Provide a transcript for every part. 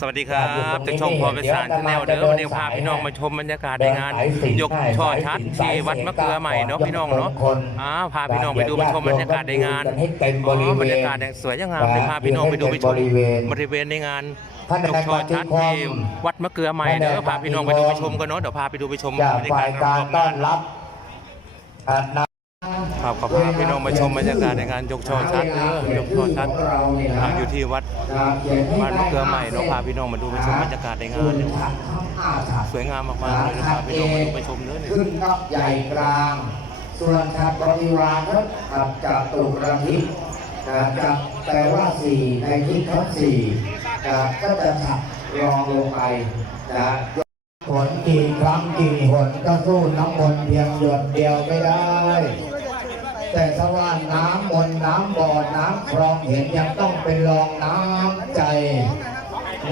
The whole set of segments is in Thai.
สวัสดีครับจากช่องพอเป็นสารชาแนลเด้อวันนี้พาพี่น้องมาชมบรรยากาศในงาน ยกช่อชัดที่วัดมะเกลือใหม่เนาะพี่น้องเนาะอ้าวพาพี่น้องไปดูไปชมบรรยากาศในงานให้เต็มบอ๋ริอเวณบรรยากาศเนี่ยสวยยังงามเลยพาพี่น้องไปดูไปชมบริเวณบริเวณในงานท่านยกช่อชัดที่วัดมะเกลือใหม่เด้อพาพี่น้องไปดูไปชมกันเนาะเดี๋ยวพาไปดูไปชมจากบรรยาฝ่ากายศการรอบๆต้งาอนนรับอ่าน้ ครับขอพาพี่น้องมาชมบรรยากาศในงานยกช่อชัดเด้อยกช่อชัดอ่าอยู่ที่วัดำบ้านมะเกลือใหม่เนาะพาพี่น้องมาดูไปชมบรรยากาศในงานเนี่ยสวยงามมากๆเลยนะพาพี่น้องมาดูไปชมเด้อเนี่ย ขึ้นนอกใหญ่กลาง ส่วนขับบริวารนั้นขับจับตุระทิศนะจับแปลว่าสี่ในทิศทั้งสี่นะก็จะขับรองลงไปนะผลกี่ครั้งกี่หนก็สู้น้ำมนต์เพียงหยดเดียวไม่ได้ แต่ถ้ว่าน้ำมนน้ำบ่อน้ำคลองเห็นยังต้องเป็นรองน้ำใจ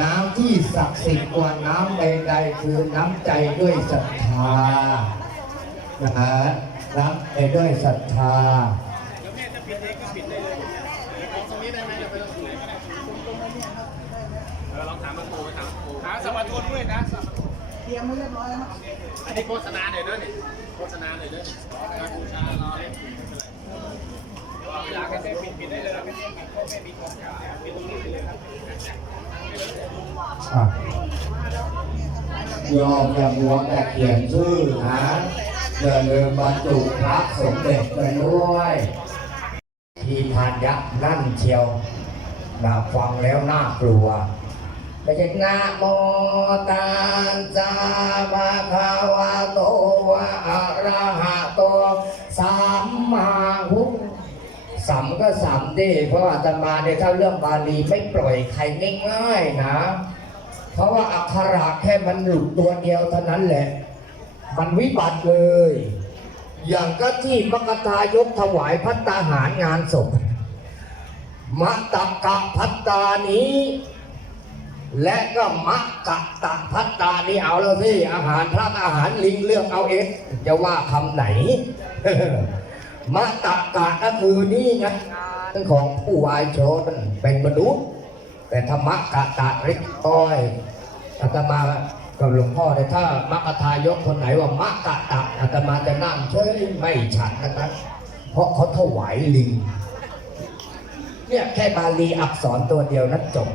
น้ำที่ศักดิ์สิทธิ์กว่าน้ำใดๆคือน้ำใจด้วยศรัทธานะฮะน้ำใจด้วยศรัทธาหาสมทุนด้วยนะเตรียมไว้เรียบร้อยแล้วอันนี้โฆษณาหน่อยเด้อนี่โฆษณาหน่อยเด้อการบูชารอเล่นผิดไม่เป็นไรอยากให้เส้นปิดปิดได้เลยนะไม่ต้องปิดไม่มีของปิดตรงนี้เลยครับ ยอมอย่ามัวแต่เขียนชื่อนะอย่าลืมบรรจุพระสมเด็จไปด้วยทีพานยักษ์นั่นเชียวนะฟังแล้วน่ากลัวไม่ใช่นะโมตัสสะภะคะวะโตอะระหะโตสัมมาหุสัมก็สัมดิเพราะอาตมาเนี่ยถ้าเรื่องบาลีไม่ปล่อยใครง่ายๆนะ เพราะว่าอักขระแค่มันหลุดตัวเดียวเท่านั้นแหละ มันวิบัติเลย อย่างก็ที่มกทายกถวายพัตตาหารงานศพมะตะกะพัตตานี้ และก็มักะตะพัตตานี่เอาแล้วสิอาหารพระอาหารลิงเลือกเอาเองจะว่าคำไหนมะตะกะก็คือนี่ไงเรื่องของผู้วายชนเป็นมนุษย์ แต่ธรรมะกะตะริกต้อยอาตมากับหลวงพ่อเนี่ยถ้ามักคทายกคนไหนว่ามะกะตะอาตมาจะนั่งเฉยไม่ฉันนะครับเพราะเขาถวายลิงเนี่ยแค่บาลีอักษรตัวเดียวนั้นจบ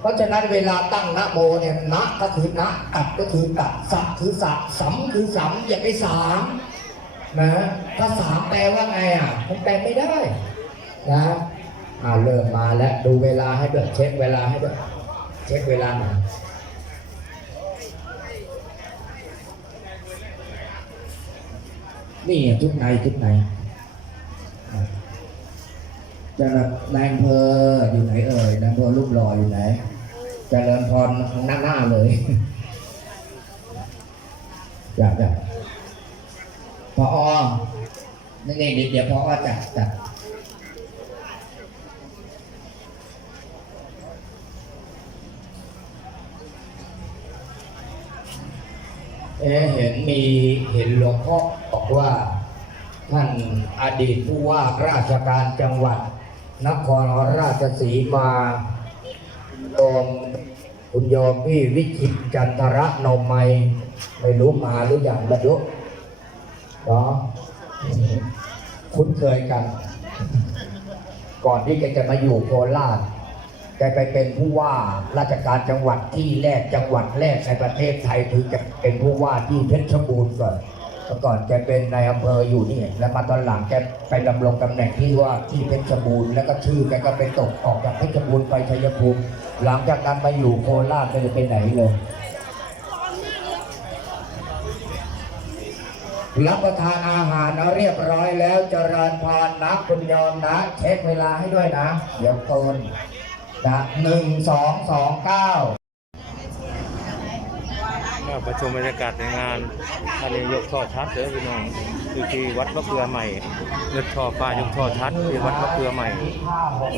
เพราะฉะนั้นเวลาตั้งนะโมเนี่ยนะก็คือนะตัดก็คือตัดสักคือสักสัมคือสัมอย่าไปสามนะถ้าสามแปลว่าไงอะมันแปลไม่ได้นะ อ่าเริ่มมาแล้วดูเวลาให้ด้วยเช็คเวลาให้ด้วยเช็คเวลาหน่อยนี่ทุกในทุกในจะนายอำเภออยู่ไหนเอ่ยนายอำเภอรูปหล่ออยู่ไหนเจริญพรหน้าหน้าเลยอยากจะพอนี่นี่เดี๋ยวเดี๋ยวพอจัดจัด เอ๊เห็นมีเห็นหลวงพ่อบอกว่า ท่านอดีตผู้ว่าราชการจังหวัด นครราชสีมาโยมคุณโยมพี่วิจิตจันทระนมไมยไม่รู้มาหรืออย่างบรรลุเนาะคุ้นเคยกัน ก่อนที่แกจะมาอยู่โคราช แกไปเป็นผู้ว่าราชการจังหวัดที่แรกจังหวัดแรกในประเทศไทยคือจะเป็นผู้ว่าที่เพชรบูรณ์ก่อนก่อนแกเป็นนายอำเภออยู่นี่ แล้วมาตอนหลังแกไปดำรงตำแหน่งที่ว่าที่เพชรบูรณ์แล้วก็ชื่อแกก็ไปตกออกจากเพชรบูรณ์ไปชัยภูมิ หลังจากนั้นมาอยู่โคราชไม่ได้ไปไหนเลยรับประทานอาหารเรียบร้อยแล้วเจริญพรนะคุณโยมนะ เช็คเวลาให้ด้วยนะ เดี๋ยวเกิน นะหนึ่งสองสองเก้าประชมบรรยากาศในงานอันนี้ยกช่อชัดเด้อพี่น้องอยู่ที่วัดมะเกลือใหม่ยกช่อฟ้ายกช่อชัดที่วัดมะเกลือใหม่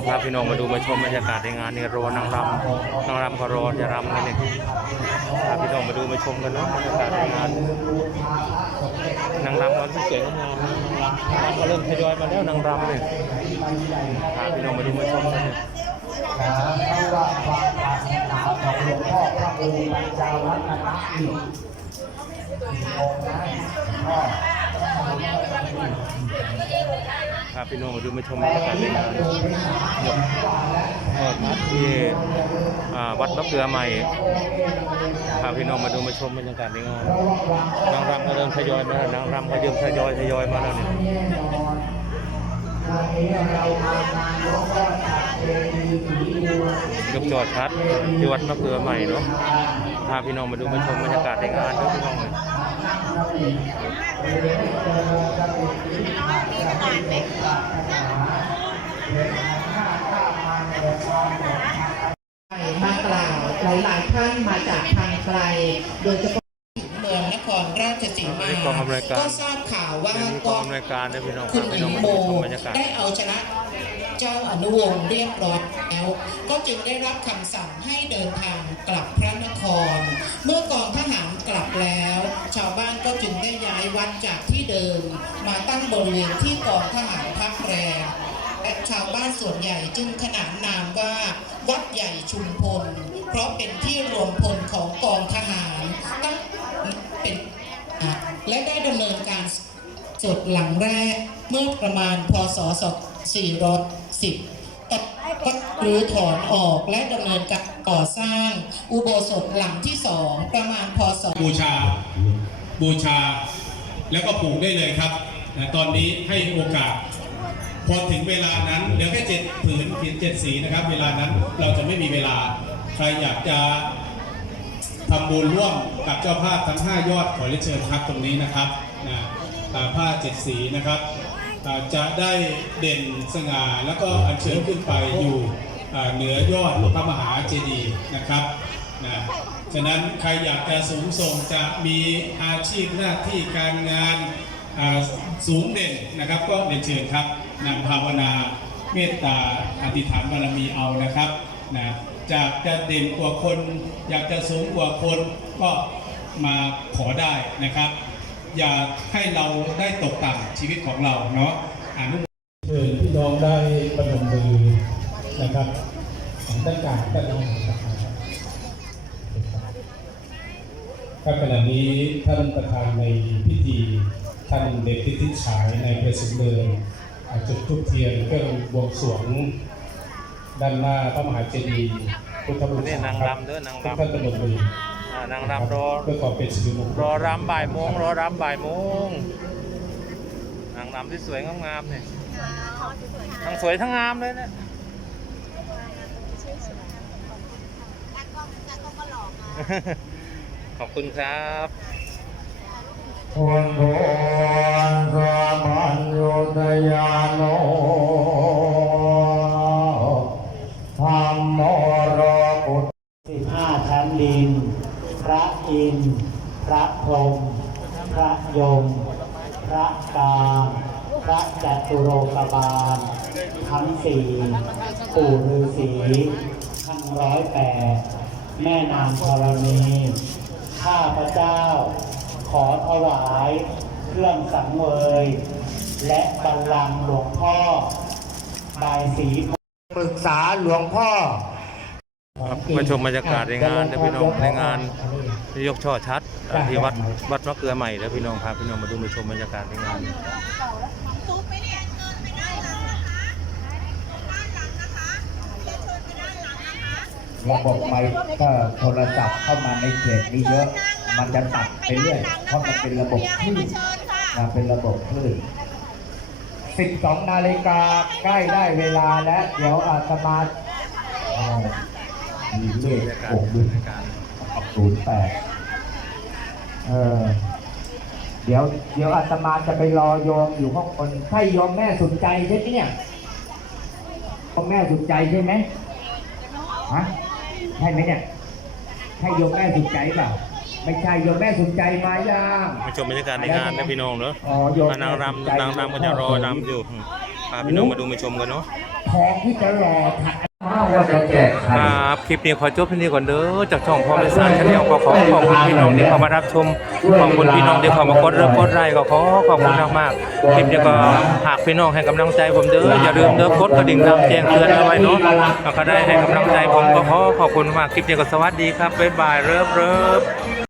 พาพี่น้องมาดูมาชมบรรยากาศในงานนี่รอนางรำนางรำก็รอจะรำกันนี่พาพี่น้องมาดูมาชมกันเนาะบรรยากาศในงานนางรำเราที่สวยงามนนางรำก็เริ่มทยอยมาแล้วนางรำนี่พาพี่น้องมาดูมาชมกันเนี่ย นะเพระว่าความปรารถนาของหลวงพ่อพระอูปัญจาวัฒนะนี่องค์นะพ่อพาพี่น้องมาดูมาชมบรรยากาศในงานยกทอดทัดที่วัดมะเกลือใหม่พาพี่น้องมาดูมาชมบรรยากาศในงานนางรำก็เริ่มทยอยมาแล้วนางรำก็เริ่มทยอยทยอยมาแล้วเนี่ย ย์ผีดวงยกจอชัดที่วัดมะเกลือใหม่เนาะพาพี่น้องมาดูมาชมบรรยากาศในงานด้วยพี่น้องเลยมากล่าวหลายๆท่านมาจากทางไกลโดยเฉพาะเมืองนครราชสีมา กองอำนวยการก็ทราบข่าวว่าเป็นกองอำนวยการด้วยพี่น้องคุพาณหพี่ญิน้องงมาโมดูชมบรรยากาศได้เอาชนะเจ้าอนุวงศ์เรียบร้อยแล้วก็จึงได้รับคำสั่งให้เดินทางกลับพระนคร เมื่อกองทหารกลับแล้ว ชาวบ้านก็จึงได้ย้ายวัดจากที่เดิม มาตั้งบริเวณที่กองทหารพักแรมและชาวบ้านส่วนใหญ่จึงขนานนามว่า วัดใหญ่ชุมพล เพราะเป็นที่รวมพลของกองทหารตั้งเป็นอะ และได้ดำเนินการสดหลังแรกเมื่อประมาณพศ410ตัดก็รื้อถอนออกและดำเนินการก่อสร้าง อุโบสถหลังที่สองประมาณพศบูชา บูชา แล้วก็ปลูกได้เลยครับนะตอนนี้ให้โอกาสพอถึงเวลานั้นเหลือแค่เจ็ดผืนผืนเจ็ดสีนะครับ เวลานั้นเราจะไม่มีเวลา ใครอยากจะ ทำบุญร่วมกับเจ้าภาพทั้ง 5 ยอดขอเรียนเชิญครับตรงนี้นะครับนะผ้าเจ็ดสีนะครับ จะได้เด่นสง่าแล้วก็อัญเชิญขึ้นไปอยู่เหนือยอดพระมหาเจดีย์นะครับนะฉะนั้นใครอยากจะสูงส่งจะมีอาชีพหน้าที่การงานสูงเด่นนะครับ ก็เรียนเชิญครับนำภาวนาเมตตาอธิษฐานบารมีเอานะครับ นะจากจะเด่นกว่าคน อยากจะสูงกว่าคนก็มาขอได้นะครับ อย่าให้เราได้ตกต่ำชีวิตของเราเนาะอนุเชิญพี่น้องได้ประนมมือนะครับของด้านกลางด้านล่างนะครับครับขณะนี้ท่านประธานในพิธีท่านเดชทิติฉายในประสุนเนินอ่าจุดทุกเทียนเครื่องบวงสรวง ด้านหน้าพระมหาเจดีย์พุทธบูนี่ชานางครำรับเด้อนางทุกรำท่านประนมมืออ่านางรำรอเพื่อความเป็นสิริมงคลรอรำบ่ายโมงรอรำบ่ายโมงนางรำที่สวยงามๆเนี่ยทั้งสวยทั้งงามเลยเนะขอบคุณครับคนโทนสามัญโยตยาโนธรรมโมรปุต สิบห้าชั้นดิน พระอินทร์ พระพรหมพระยม พระกาพระจัตุโลกบาล ทั้งสี่ปู่ฤาษีทั้งร้อยแปดแม่นางธรณีข้าพระเจ้า ขอถวายเครื่องสังเวย และบัลลังก์หลวงพ่อ บายสีปรึกษาหลวงพ่อ ครับมาชมบรรยากาศในงานเดี๋ยวพี่น้องในงานยกช่อชัดที่วัดวัดมะเกลือใหม่เดี๋ยวพี่น้องพาพี่น้องมาดูมาชมบรรยากาศในงานวัด้านหลังนะเรียนเชิญไปด้านหลังนะบบไมก็โทรศัพท์เข้ามาในเขตนี้เยอะ มันจะตัดไปเรื่อยเพราะมันเป็นระบบคลื่นเชิญค่ะนะเป็นระบบคลื่น12 นาฬิกาใกล้ได้เวลาแล้ว เดี๋ยวอาตมา มีเลขหกหนึ่งศูนย์แปดเออ เดี๋ยว เดี๋ยวอาตมาจะไปรอโยมอยู่ข้างบนใช่โยมแม่สุดใจใช่ไหมเนี่ยพ่อแม่สุดใจใช่ไหมฮะใช่ไหมเนี่ยใช่โยมแม่สุดใจเปล่า ไไม่ใช่โยมแม่สุดใจมาย่างมาชมบรรยากาศในงานนะพี่น้องเนาะอ๋อโยมมานางรำนางรำก็จะรอรำอยู่พาพี่น้องมาดูมาชมกันเนาะทองที่จะหล่อถัดว่าจะแจกใคร ครับ คลิปนี้ขอจบที่นี่ก่อนเด้อ จากช่องพอมิสานชาแนลก็ขอขอบคุณพี่น้องที่เข้ามารับชม ขอบคุณพี่น้องที่เข้ามากดเริ่มกดไลค์ก็ขอขอบคุณมากๆคลิปนี้ก็หากพี่น้องให้กำลังใจผมเด้อ อย่าลืมเด้อกดกระดิ่งตามแจ้งเตือนเอาไว้เนาะแล้วก็ได้ให้กำลังใจผมก็ขอขอบคุณมาก คลิปนี้ก็สวัสดีครับ บ๊ายบาย เริ่มเริ่ม